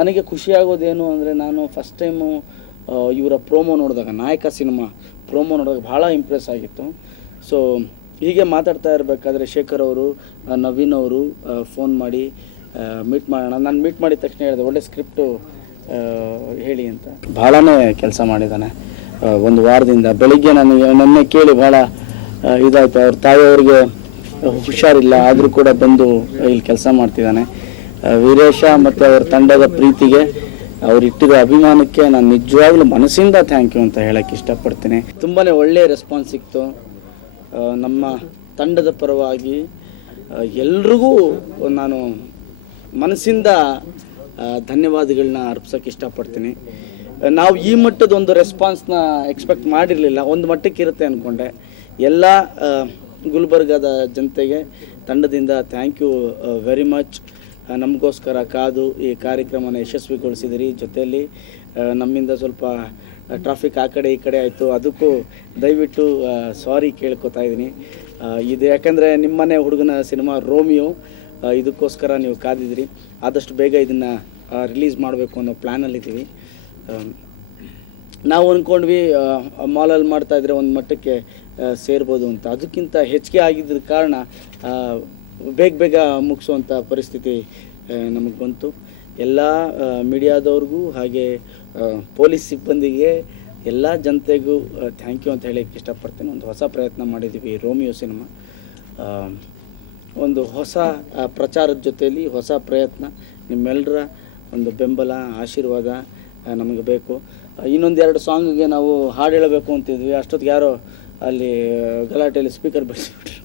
ನನಗೆ ಖುಷಿಯಾಗೋದೇನು ಅಂದರೆ, ನಾನು ಫಸ್ಟ್ ಟೈಮು ಇವರ ಪ್ರೋಮೋ ನೋಡಿದಾಗ, ನಾಯಕ ಸಿನಿಮಾ ಪ್ರೋಮೋ ನೋಡಿದಾಗ ಭಾಳ ಇಂಪ್ರೆಸ್ ಆಗಿತ್ತು. ಸೊ ಹೀಗೆ ಮಾತಾಡ್ತಾ ಇರಬೇಕಾದ್ರೆ ಶೇಖರ್ ಅವರು, ನವೀನ್ ಅವರು ಫೋನ್ ಮಾಡಿ ಮೀಟ್ ಮಾಡೋಣ. ನಾನು ಮೀಟ್ ಮಾಡಿದ ತಕ್ಷಣ ಹೇಳಿದೆ, ಒಳ್ಳೆ ಸ್ಕ್ರಿಪ್ಟು ಹೇಳಿ ಅಂತ. ಭಾಳನೇ ಕೆಲಸ ಮಾಡಿದ್ದಾನೆ ಒಂದು ವಾರದಿಂದ. ಬೆಳಿಗ್ಗೆ ನನಗೆ ನೆನ್ನೆ ಕೇಳಿ ಭಾಳ ಇದಾಯಿತು. ಅವ್ರ ತಾಯಿಯವ್ರಿಗೆ ಹುಷಾರಿಲ್ಲ, ಆದರೂ ಕೂಡ ಬಂದು ಇಲ್ಲಿ ಕೆಲಸ ಮಾಡ್ತಿದ್ದಾನೆ. ವೀರೇಶ ಮತ್ತು ಅವ್ರ ತಂಡದ ಪ್ರೀತಿಗೆ, ಅವ್ರು ಇಟ್ಟಿರೋ ಅಭಿಮಾನಕ್ಕೆ ನಾನು ನಿಜವಾಗ್ಲೂ ಮನಸ್ಸಿಂದ ಥ್ಯಾಂಕ್ ಯು ಅಂತ ಹೇಳೋಕ್ಕೆ ಇಷ್ಟಪಡ್ತೀನಿ. ತುಂಬಾ ಒಳ್ಳೆಯ ರೆಸ್ಪಾನ್ಸ್ ಸಿಕ್ತು ನಮ್ಮ ತಂಡದ ಪರವಾಗಿ. ಎಲ್ರಿಗೂ ನಾನು ಮನಸ್ಸಿಂದ ಧನ್ಯವಾದಗಳನ್ನ ಅರ್ಪಿಸೋಕ್ಕೆ ಇಷ್ಟಪಡ್ತೀನಿ. ನಾವು ಈ ಮಟ್ಟದ ಒಂದು ರೆಸ್ಪಾನ್ಸ್ನ ಎಕ್ಸ್ಪೆಕ್ಟ್ ಮಾಡಿರಲಿಲ್ಲ. ಒಂದು ಮಟ್ಟಕ್ಕೆ ಇರುತ್ತೆ ಅಂದ್ಕೊಂಡೆ. ಎಲ್ಲ ಗುಲ್ಬರ್ಗದ ಜನತೆಗೆ ತಂಡದಿಂದ ಥ್ಯಾಂಕ್ ಯು ವೆರಿ ಮಚ್. ನಮಗೋಸ್ಕರ ಕಾದು ಈ ಕಾರ್ಯಕ್ರಮನ ಯಶಸ್ವಿಗೊಳಿಸಿದಿರಿ. ಜೊತೆಯಲ್ಲಿ ನಮ್ಮಿಂದ ಸ್ವಲ್ಪ ಟ್ರಾಫಿಕ್ ಆ ಕಡೆ ಈ ಕಡೆ ಆಯಿತು, ಅದಕ್ಕೂ ದಯವಿಟ್ಟು ಸಾರಿ ಕೇಳ್ಕೊತಾ ಇದ್ದೀನಿ. ಇದು ಯಾಕಂದರೆ ನಿಮ್ಮನೆ ಹುಡುಗನ ಸಿನಿಮಾ ರೋಮಿಯೋ, ಇದಕ್ಕೋಸ್ಕರ ನೀವು ಕಾದಿದ್ರಿ. ಆದಷ್ಟು ಬೇಗ ಇದನ್ನು ರಿಲೀಸ್ ಮಾಡಬೇಕು ಅನ್ನೋ ಪ್ಲ್ಯಾನಲ್ಲಿದ್ದೀವಿ. ನಾವು ಅಂದ್ಕೊಂಡ್ವಿ ಮಾಲಲ್ಲಿ ಮಾಡ್ತಾಯಿದ್ರೆ ಒಂದು ಮಟ್ಟಕ್ಕೆ ಸೇರ್ಬೋದು ಅಂತ. ಅದಕ್ಕಿಂತ ಹೆಚ್ಚಿಗೆ ಆಗಿದ್ದ ಕಾರಣ ಬೇಗ ಮುಗಿಸುವಂಥ ಪರಿಸ್ಥಿತಿ ನಮಗೆ ಬಂತು. ಎಲ್ಲ ಮೀಡಿಯಾದವ್ರಿಗೂ ಹಾಗೆ ಪೊಲೀಸ್ ಸಿಬ್ಬಂದಿಗೆ, ಎಲ್ಲ ಜನತೆಗೂ ಥ್ಯಾಂಕ್ ಯು ಅಂತ ಹೇಳೋಕ್ಕೆ ಇಷ್ಟಪಡ್ತೀನಿ. ಒಂದು ಹೊಸ ಪ್ರಯತ್ನ ಮಾಡಿದ್ದೀವಿ ರೋಮಿಯೋ ಸಿನಿಮಾ. ಒಂದು ಹೊಸ ಪ್ರಚಾರದ ಜೊತೆಯಲ್ಲಿ ಹೊಸ ಪ್ರಯತ್ನ. ನಿಮ್ಮೆಲ್ಲರ ಒಂದು ಬೆಂಬಲ, ಆಶೀರ್ವಾದ ನಮಗೆ ಬೇಕು. ಇನ್ನೊಂದೆರಡು ಸಾಂಗಿಗೆ ನಾವು ಹಾಡು ಹೇಳಬೇಕು ಅಂತಿದ್ವಿ. ಅಷ್ಟೊತ್ತಿಗೆ ಯಾರೋ ಅಲ್ಲಿ ಗಲಾಟೆಯಲ್ಲಿ ಸ್ಪೀಕರ್ ಬೆಳೆಸಿಬಿಟ್ರು.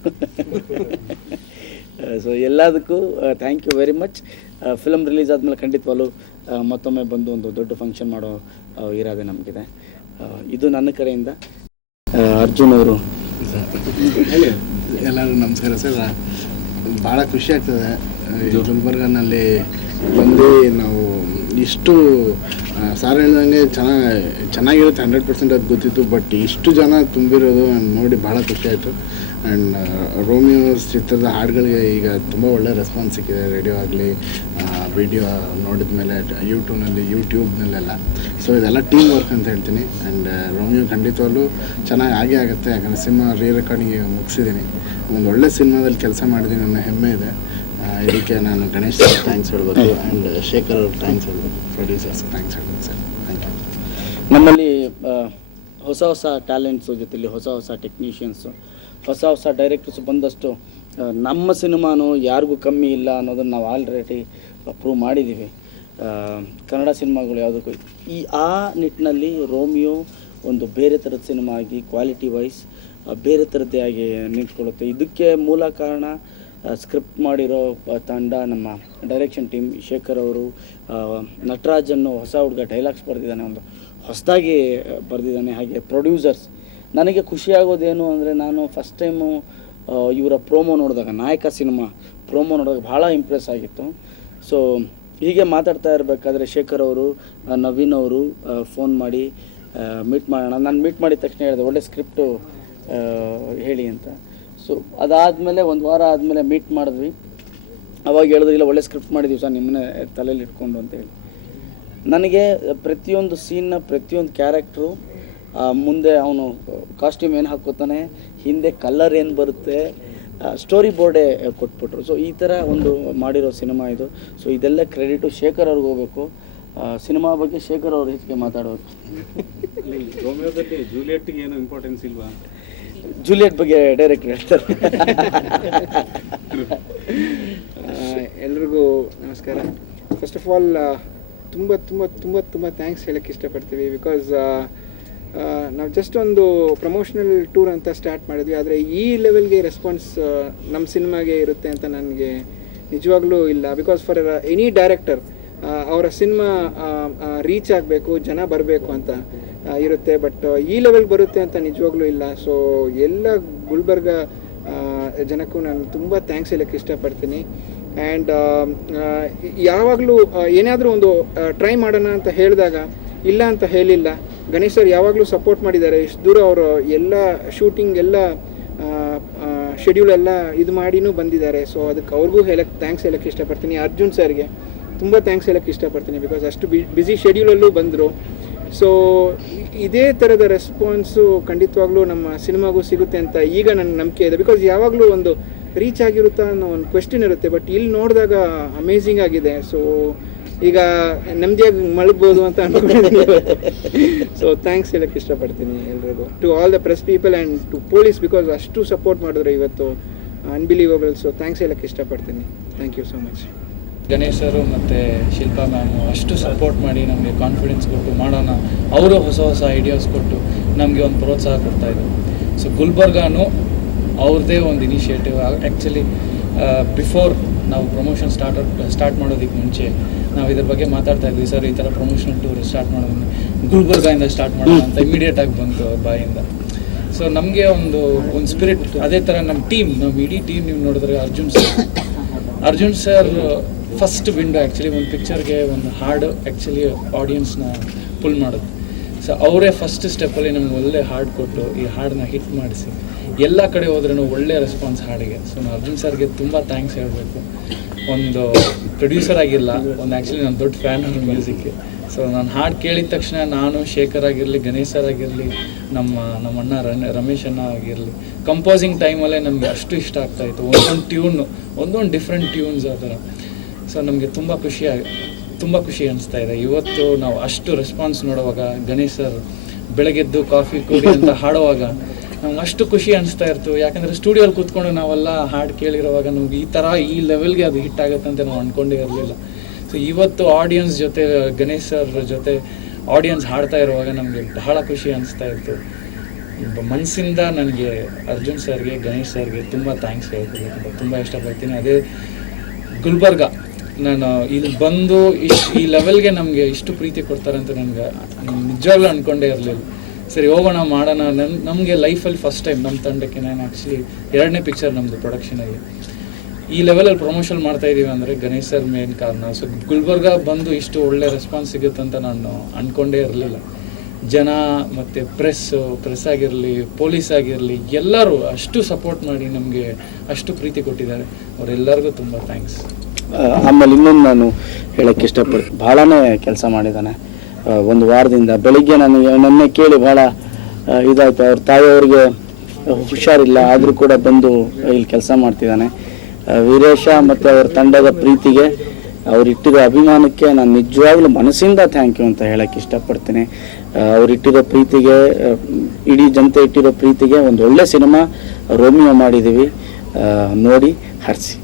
ಸೊ ಎಲ್ಲದಕ್ಕೂ thank you very much. Film release ಆದಮೇಲೆ ಖಂಡಿತವಾಗ್ಲೂ ಮತ್ತೊಮ್ಮೆ ಬಂದು ಒಂದು ದೊಡ್ಡ ಫಂಕ್ಷನ್ ಮಾಡೋ ಇರಾದೆ ನಮಗಿದೆ. ಇದು ನನ್ನ ಕಡೆಯಿಂದ. ಅರ್ಜುನ್ ಅವರು. ಎಲ್ಲರಿಗೂ ನಮಸ್ಕಾರ ಸರ್. ಭಾಳ ಖುಷಿ ಆಗ್ತದೆ ಗುಲ್ಬರ್ಗನಲ್ಲಿ ಬಂದು ನಾವು ಇಷ್ಟು ಸಾರ್ ಹೇಳ್ದಂಗೆ ಚೆನ್ನಾಗಿರುತ್ತೆ. 100% ಅದು ಗೊತ್ತಿತ್ತು. ಬಟ್ ಇಷ್ಟು ಜನ ತುಂಬಿರೋದು ನೋಡಿ ಭಾಳ ಖುಷಿ ಆಯಿತು. ಆ್ಯಂಡ್ ರೋಮಿಯೋ ಚಿತ್ರದ ಹಾಡುಗಳಿಗೆ ಈಗ ತುಂಬ ಒಳ್ಳೆ ರೆಸ್ಪಾನ್ಸ್ ಸಿಕ್ಕಿದೆ. ರೇಡಿಯೋ ಆಗಲಿ, ವಿಡಿಯೋ ನೋಡಿದ ಮೇಲೆ ಯೂಟ್ಯೂಬ್ನಲ್ಲೆಲ್ಲ. ಸೊ ಇದೆಲ್ಲ ಟೀಮ್ ವರ್ಕ್ ಅಂತ ಹೇಳ್ತೀನಿ. ಆ್ಯಂಡ್ ರೋಮಿಯೋ ಖಂಡಿತವಾಗ್ಲೂ ಚೆನ್ನಾಗಿ ಆಗೇ ಆಗುತ್ತೆ. ಯಾಕಂದರೆ ಸಿನಿಮಾ ರೀರೆಕಾರ್ಡಿಂಗ್ ಮುಗಿಸಿದ್ದೀನಿ. ಒಂದು ಒಳ್ಳೆ ಸಿನಿಮಾದಲ್ಲಿ ಕೆಲಸ ಮಾಡಿದ್ದೀನಿ ಅನ್ನೋ ಹೆಮ್ಮೆ ಇದೆ. ಇದಕ್ಕೆ ನಾನು ಗಣೇಶ್ ಸರ್ ಥ್ಯಾಂಕ್ಸ್ ಹೇಳ್ಬೋದು. ಆ್ಯಂಡ್ ಶೇಖರ್ ಅವ್ರಿಗೆ ಥ್ಯಾಂಕ್ಸ್ ಹೇಳ್ಬೋದು. ಪ್ರೊಡ್ಯೂಸರ್ಸ್ ಥ್ಯಾಂಕ್ಸ್ ಹೇಳ್ಬೋದು ಸರ್. Thank you. ನಮ್ಮಲ್ಲಿ ಹೊಸ ಟ್ಯಾಲೆಂಟ್ಸು ಜೊತೆಲಿ ಹೊಸ ಟೆಕ್ನಿಷಿಯನ್ಸು, ಹೊಸ ಡೈರೆಕ್ಟರ್ಸ್ ಬಂದಷ್ಟು ನಮ್ಮ ಸಿನಿಮಾನು ಯಾರಿಗೂ ಕಮ್ಮಿ ಇಲ್ಲ ಅನ್ನೋದನ್ನು ನಾವು ಆಲ್ರೆಡಿ ಪ್ರೂವ್ ಮಾಡಿದ್ದೀವಿ. ಕನ್ನಡ ಸಿನಿಮಾಗಳು ಯಾವುದಕ್ಕೂ ಆ ನಿಟ್ಟಿನಲ್ಲಿ ರೋಮಿಯೋ ಒಂದು ಬೇರೆ ಥರದ ಸಿನಿಮಾ ಆಗಿ, ಕ್ವಾಲಿಟಿ ವೈಸ್ ಬೇರೆ ಥರದ್ದೇ ಆಗಿ ನಿಂತ್ಕೊಳ್ಳುತ್ತೆ. ಇದಕ್ಕೆ ಮೂಲ ಕಾರಣ ಸ್ಕ್ರಿಪ್ಟ್ ಮಾಡಿರೋ ತಂಡ, ನಮ್ಮ ಡೈರೆಕ್ಷನ್ ಟೀಮ್. ಶೇಖರ್ ಅವರು, ನಟರಾಜನ್ನು ಹೊಸ ಹುಡುಗ ಡೈಲಾಗ್ಸ್ ಬರೆದಿದ್ದಾನೆ, ಒಂದು ಹೊಸದಾಗಿ ಬರೆದಿದ್ದಾನೆ. ಹಾಗೆ ಪ್ರೊಡ್ಯೂಸರ್ಸ್. ನನಗೆ ಖುಷಿಯಾಗೋದೇನು ಅಂದರೆ, ನಾನು ಫಸ್ಟ್ ಟೈಮು ಇವರ ಪ್ರೋಮೋ ನೋಡಿದಾಗ, ನಾಯಕ ಸಿನಿಮಾ ಪ್ರೋಮೋ ನೋಡಿದಾಗ ಭಾಳ ಇಂಪ್ರೆಸ್ ಆಗಿತ್ತು. ಸೊ ಹೀಗೆ ಮಾತಾಡ್ತಾ ಇರಬೇಕಾದ್ರೆ ಶೇಖರ್ ಅವರು, ನವೀನ್ ಅವರು ಫೋನ್ ಮಾಡಿ ಮೀಟ್ ಮಾಡೋಣ. ನಾನು ಮೀಟ್ ಮಾಡಿದ ತಕ್ಷಣ ಹೇಳಿದೆ, ಒಳ್ಳೆ ಸ್ಕ್ರಿಪ್ಟು ಹೇಳಿ ಅಂತ. ಸೊ ಅದಾದಮೇಲೆ ಒಂದು ವಾರ ಆದಮೇಲೆ ಮೀಟ್ ಮಾಡಿದ್ವಿ. ಅವಾಗ ಹೇಳಿದ್ರು, ಇಲ್ಲ ಒಳ್ಳೆ ಸ್ಕ್ರಿಪ್ಟ್ ಮಾಡಿದ್ದೀವಿ ಸರ್, ನಿಮ್ಮನ್ನೇ ತಲೆಯಲ್ಲಿ ಇಟ್ಕೊಂಡು ಅಂತೇಳಿ. ನನಗೆ ಪ್ರತಿಯೊಂದು ಸೀನ್ನ ಪ್ರತಿಯೊಂದು ಕ್ಯಾರೆಕ್ಟ್ರು, ಮುಂದೆ ಅವನು ಕಾಸ್ಟ್ಯೂಮ್ ಏನು ಹಾಕೋತಾನೆ, ಹಿಂದೆ ಕಲರ್ ಏನು ಬರುತ್ತೆ, ಸ್ಟೋರಿ ಬೋರ್ಡೇ ಕೊಟ್ಬಿಟ್ರು. ಸೊ ಈ ಥರ ಒಂದು ಮಾಡಿರೋ ಸಿನಿಮಾ ಇದು. ಸೊ ಇದೆಲ್ಲ ಕ್ರೆಡಿಟು ಶೇಖರ್ ಅವ್ರಿಗೆ ಹೋಗಬೇಕು. ಸಿನಿಮಾ ಬಗ್ಗೆ ಶೇಖರ್ ಅವ್ರು ಹೆಚ್ಚಿಗೆ ಮಾತಾಡಬೇಕು. ರೋಮಿಯೋದಲ್ಲಿ ಜೂಲಿಯೆಟ್ಗೆ ಏನು ಇಂಪಾರ್ಟೆನ್ಸ್ ಇಲ್ವಾ? ಜೂಲಿಯೆಟ್ ಬಗ್ಗೆ ಡೈರೆಕ್ಟರ್ ಹೇಳ್ತಾರೆ. ಎಲ್ರಿಗೂ ನಮಸ್ಕಾರ. ಫಸ್ಟ್ ಆಫ್ ಆಲ್ ತುಂಬ ತುಂಬ ತುಂಬ ತುಂಬ ಥ್ಯಾಂಕ್ಸ್ ಹೇಳೋಕ್ಕೆ ಇಷ್ಟಪಡ್ತೀವಿ. ಬಿಕಾಸ್ ನಾವು ಜಸ್ಟ್ ಒಂದು ಪ್ರಮೋಷನಲ್ ಟೂರ್ ಅಂತ ಸ್ಟಾರ್ಟ್ ಮಾಡಿದ್ವಿ. ಆದರೆ ಈ ಲೆವೆಲ್ಗೆ ರೆಸ್ಪಾನ್ಸ್ ನಮ್ಮ ಸಿನಿಮಾಗೆ ಇರುತ್ತೆ ಅಂತ ನನಗೆ ನಿಜವಾಗ್ಲೂ ಇಲ್ಲ. ಬಿಕಾಸ್ ಫಾರ್ ಎನಿ ಡೈರೆಕ್ಟರ್ ಅವರ ಸಿನಿಮಾ ರೀಚ್ ಆಗಬೇಕು, ಜನ ಬರಬೇಕು ಅಂತ ಇರುತ್ತೆ. ಬಟ್ ಈ ಲೆವೆಲ್ಗೆ ಬರುತ್ತೆ ಅಂತ ನಿಜವಾಗ್ಲೂ ಇಲ್ಲ. ಸೊ ಎಲ್ಲ ಗುಲ್ಬರ್ಗ ಜನಕ್ಕೂ ನಾನು ತುಂಬ ಥ್ಯಾಂಕ್ಸ್ ಹೇಳೋಕ್ಕೆ ಇಷ್ಟಪಡ್ತೀನಿ. ಆ್ಯಂಡ್ ಯಾವಾಗಲೂ ಏನಾದರೂ ಒಂದು ಟ್ರೈ ಮಾಡೋಣ ಅಂತ ಹೇಳಿದಾಗ ಇಲ್ಲ ಅಂತ ಹೇಳಿಲ್ಲ. ಗಣೇಶ್ ಸರ್ ಯಾವಾಗಲೂ ಸಪೋರ್ಟ್ ಮಾಡಿದ್ದಾರೆ. ಇಷ್ಟು ದೂರ ಅವರು ಎಲ್ಲ ಶೂಟಿಂಗ್ ಎಲ್ಲ ಶೆಡ್ಯೂಲ್ ಎಲ್ಲ ಇದು ಮಾಡಿನೂ ಬಂದಿದ್ದಾರೆ. ಸೊ ಅದಕ್ಕೆ ಅವ್ರಿಗೂ ಥ್ಯಾಂಕ್ಸ್ ಹೇಳೋಕ್ಕೆ ಇಷ್ಟಪಡ್ತೀನಿ. ಅರ್ಜುನ್ ಸರ್ಗೆ ತುಂಬ ಥ್ಯಾಂಕ್ಸ್ ಹೇಳೋಕ್ಕೆ ಇಷ್ಟಪಡ್ತೀನಿ. ಬಿಕಾಸ್ ಅಷ್ಟು ಬ್ಯುಸಿ ಶೆಡ್ಯೂಲಲ್ಲೂ ಬಂದರು. ಸೊ ಇದೇ ಥರದ ರೆಸ್ಪಾನ್ಸು ಖಂಡಿತವಾಗ್ಲೂ ನಮ್ಮ ಸಿನಿಮಾಗೂ ಸಿಗುತ್ತೆ ಅಂತ ಈಗ ನನ್ನ ನಂಬಿಕೆ ಇದೆ. ಬಿಕಾಸ್ ಯಾವಾಗಲೂ ಒಂದು ರೀಚ್ ಆಗಿರುತ್ತಾ ಅನ್ನೋ ಒಂದು ಕ್ವೆಶ್ಚನ್ ಇರುತ್ತೆ, ಬಟ್ ಇಲ್ಲಿ ನೋಡಿದಾಗ ಅಮೇಝಿಂಗ್ ಆಗಿದೆ. ಸೊ ಈಗ ನೆಮ್ಮದಿಯಾಗಿ ಮಲಗ್ಬೋದು ಅಂತ ಅನ್ಕೊಂಡಿದ್ದೀನಿ. ಸೊ ಥ್ಯಾಂಕ್ಸ್ ಹೇಳೋಕ್ಕೆ ಇಷ್ಟಪಡ್ತೀನಿ ಎಲ್ರಿಗೂ, to all the press people and to police, because ಅಷ್ಟು ಸಪೋರ್ಟ್ ಮಾಡಿದ್ರು ಇವತ್ತು, ಅನ್ಬಿಲೀವಬಲ್. ಸೊ ಥ್ಯಾಂಕ್ಸ್ ಹೇಳೋಕ್ಕೆ ಇಷ್ಟಪಡ್ತೀನಿ. Thank you so much. ಗಣೇಶರು ಮತ್ತು ಶಿಲ್ಪಾ ಮ್ಯಾಮು ಅಷ್ಟು ಸಪೋರ್ಟ್ ಮಾಡಿ ನಮಗೆ ಕಾನ್ಫಿಡೆನ್ಸ್ ಕೊಟ್ಟು ಮಾಡೋಣ, ಅವರು ಹೊಸ ಹೊಸ ಐಡಿಯಾಸ್ ಕೊಟ್ಟು ನಮಗೆ ಒಂದು ಪ್ರೋತ್ಸಾಹ ಕೊಡ್ತಾಯಿದ್ರು. ಸೊ ಗುಲ್ಬರ್ಗಾನು ಅವ್ರದ್ದೇ ಒಂದು ಇನಿಷಿಯೇಟಿವ್. ಆ್ಯಕ್ಚುಲಿ ಬಿಫೋರ್ ನಾವು ಪ್ರಮೋಷನ್ ಸ್ಟಾರ್ಟ್ ಮಾಡೋದಕ್ಕೆ ಮುಂಚೆ ನಾವು ಇದ್ರ ಬಗ್ಗೆ ಮಾತಾಡ್ತಾ ಇದ್ವಿ, ಸರ್ ಈ ಥರ ಪ್ರಮೋಷನಲ್ ಟೂರ್ ಸ್ಟಾರ್ಟ್ ಮಾಡೋದು ಗುಲ್ಬರ್ಗಾಯಿಂದ ಸ್ಟಾರ್ಟ್ ಮಾಡೋಣ ಅಂತ ಇಮಿಡಿಯೇಟಾಗಿ ಬಂತು ಬಾಯಿಂದ. ಸೊ ನಮಗೆ ಒಂದು ಸ್ಪಿರಿಟ್, ಅದೇ ಥರ ನಮ್ಮ ಇಡೀ ಟೀಮ್ ನೀವು ನೋಡಿದ್ರೆ Arjun sir first window actually ಒಂದು ಪಿಕ್ಚರ್ಗೆ ಒಂದು ಹಾಡು ಆ್ಯಕ್ಚುಲಿ ಆಡಿಯನ್ಸ್ನ ಪುಲ್ ಮಾಡೋದು. ಸೊ ಅವರೇ ಫಸ್ಟ್ ಸ್ಟೆಪ್ಪಲ್ಲಿ ನಮ್ಗೆ ಒಳ್ಳೆ ಹಾಡು ಕೊಟ್ಟು ಈ ಹಾಡನ್ನ ಹಿಟ್ ಮಾಡಿಸಿ ಎಲ್ಲ ಕಡೆ ಹೋದ್ರೂ ಒಳ್ಳೆ ರೆಸ್ಪಾನ್ಸ್ ಹಾಡಿಗೆ. ಸೊ ನಾನು ಅರ್ಜುನ್ ಸರ್ಗೆ ತುಂಬ ಥ್ಯಾಂಕ್ಸ್ ಹೇಳಬೇಕು. ಒಂದು ಪ್ರೊಡ್ಯೂಸರ್ ಆಗಿಲ್ಲ, ಒಂದು ಆ್ಯಕ್ಚುಲಿ ನಾನು ದೊಡ್ಡ ಫ್ಯಾನ್ ನನ್ನ ಮ್ಯೂಸಿಕ್ಗೆ. ಸೊ ನಾನು ಹಾಡು ಕೇಳಿದ ತಕ್ಷಣ ನಾನು ಶೇಖರ್ ಆಗಿರಲಿ, ಗಣೇಶ್ ಸರ್ ಆಗಿರಲಿ, ನಮ್ಮ ಅಣ್ಣ ರಮೇಶ್ ಅಣ್ಣ ಆಗಿರಲಿ, ಕಂಪೋಸಿಂಗ್ ಟೈಮಲ್ಲೇ ನಮಗೆ ಅಷ್ಟು ಇಷ್ಟ ಆಗ್ತಾಯಿತ್ತು. ಒಂದೊಂದು ಡಿಫ್ರೆಂಟ್ ಟ್ಯೂನ್ಸ್ ಆ ಥರ. ಸೊ ನಮಗೆ ತುಂಬ ಖುಷಿ ಅನಿಸ್ತಾ ಇದೆ ಇವತ್ತು ನಾವು ಅಷ್ಟು ರೆಸ್ಪಾನ್ಸ್ ನೋಡುವಾಗ. ಗಣೇಶ್ ಸರ್ ಬೆಳಗ್ಗೆದ್ದು ಕಾಫಿ ಕುಡಿ ಅಂತ ಹಾಡುವಾಗ ನಮ್ಗೆ ಅಷ್ಟು ಖುಷಿ ಅನಿಸ್ತಾ ಇರ್ತು. ಯಾಕಂದರೆ ಸ್ಟುಡಿಯೋಲ್ಲಿ ಕೂತ್ಕೊಂಡು ನಾವೆಲ್ಲ ಹಾಡು ಕೇಳಿರೋವಾಗ ನಮ್ಗೆ ಈ ಲೆವೆಲ್ಗೆ ಅದು ಹಿಟ್ ಆಗುತ್ತೆ ಅಂತ ನಾವು ಅಂದ್ಕೊಂಡೇ ಇರಲಿಲ್ಲ. ಸೊ ಇವತ್ತು ಆಡಿಯನ್ಸ್ ಜೊತೆ, ಗಣೇಶ್ ಸರ್ ಜೊತೆ ಆಡಿಯನ್ಸ್ ಹಾಡ್ತಾ ಇರುವಾಗ ನಮಗೆ ಬಹಳ ಖುಷಿ ಅನಿಸ್ತಾ ಇತ್ತು. ಮನಸ್ಸಿಂದ ನನಗೆ ಅರ್ಜುನ್ ಸರ್ಗೆ, ಗಣೇಶ್ ಸರ್ಗೆ ತುಂಬ ಥ್ಯಾಂಕ್ಸ್ ಹೇಳ್ಕೊಬೇಕು, ತುಂಬ ಇಷ್ಟಪಡ್ತೀನಿ. ಅದೇ ಗುಲ್ಬರ್ಗ, ನಾನು ಇಲ್ಲಿ ಬಂದು ಈ ಲೆವೆಲ್ಗೆ ನಮಗೆ ಇಷ್ಟು ಪ್ರೀತಿ ಕೊಡ್ತಾರೆ ಅಂತ ನನಗೆ ನಿಜವಾಗ್ಲೂ ಅಂದ್ಕೊಂಡೇ ಇರಲಿಲ್ಲ. ಸರಿ ಹೋಗೋಣ ಮಾಡೋಣ. ನಮಗೆ ಲೈಫಲ್ಲಿ ಫಸ್ಟ್ ಟೈಮ್ ನಮ್ಮ ತಂಡಕ್ಕೆ, ನಾನು ಆ್ಯಕ್ಚುಲಿ 2ನೇ ಪಿಕ್ಚರ್ ನಮ್ಮದು ಪ್ರೊಡಕ್ಷನಲ್ಲಿ ಈ ಲೆವೆಲಲ್ಲಿ ಪ್ರಮೋಷನ್ ಮಾಡ್ತಾ ಇದ್ದೀವಿ ಅಂದರೆ ಗಣೇಶ್ ಸರ್ ಮೇನ್ ಕಾರಣ. ಸೊ ಗುಲ್ಬರ್ಗ ಬಂದು ಇಷ್ಟು ಒಳ್ಳೆ ರೆಸ್ಪಾನ್ಸ್ ಸಿಗುತ್ತಂತ ನಾನು ಅಂದ್ಕೊಂಡೇ ಇರಲಿಲ್ಲ. ಜನ ಮತ್ತು ಪ್ರೆಸ್ ಆಗಿರಲಿ, ಪೊಲೀಸ್ ಆಗಿರಲಿ, ಎಲ್ಲರೂ ಅಷ್ಟು ಸಪೋರ್ಟ್ ಮಾಡಿ ನಮಗೆ ಅಷ್ಟು ಪ್ರೀತಿ ಕೊಟ್ಟಿದ್ದಾರೆ. ಅವರೆಲ್ಲರಿಗೂ ತುಂಬ ಥ್ಯಾಂಕ್ಸ್. ಆಮೇಲೆ ಇನ್ನೊಂದು ನಾನು ಹೇಳೋಕ್ಕೆ ಇಷ್ಟಪಡ್ತೀನಿ, ಭಾಳನೇ ಕೆಲಸ ಮಾಡಿದ್ದಾನೆ. ಒಂದು ವಾರದಿಂದ ಬೆಳಿಗ್ಗೆ ನನ್ನ ಕೇಳಿ ಭಾಳ ಇದಾಯಿತು. ಅವ್ರ ತಾಯಿಯವ್ರಿಗೆ ಹುಷಾರಿಲ್ಲ, ಆದರೂ ಕೂಡ ಬಂದು ಇಲ್ಲಿ ಕೆಲಸ ಮಾಡ್ತಿದ್ದಾನೆ. ವೀರೇಶ ಮತ್ತು ಅವ್ರ ತಂಡದ ಪ್ರೀತಿಗೆ, ಅವರಿಟ್ಟಿರೋ ಅಭಿಮಾನಕ್ಕೆ ನಾನು ನಿಜವಾಗ್ಲೂ ಮನಸ್ಸಿಂದ ಥ್ಯಾಂಕ್ ಯು ಅಂತ ಹೇಳೋಕ್ಕೆ ಇಷ್ಟಪಡ್ತೀನಿ. ಅವರಿಟ್ಟಿರೋ ಪ್ರೀತಿಗೆ, ಇಡೀ ಜನತೆ ಇಟ್ಟಿರೋ ಪ್ರೀತಿಗೆ ಒಂದು ಒಳ್ಳೆ ಸಿನಿಮಾ ರೋಮಿಯೋ ಮಾಡಿದ್ದೀವಿ, ನೋಡಿ ಹರಿಸಿ.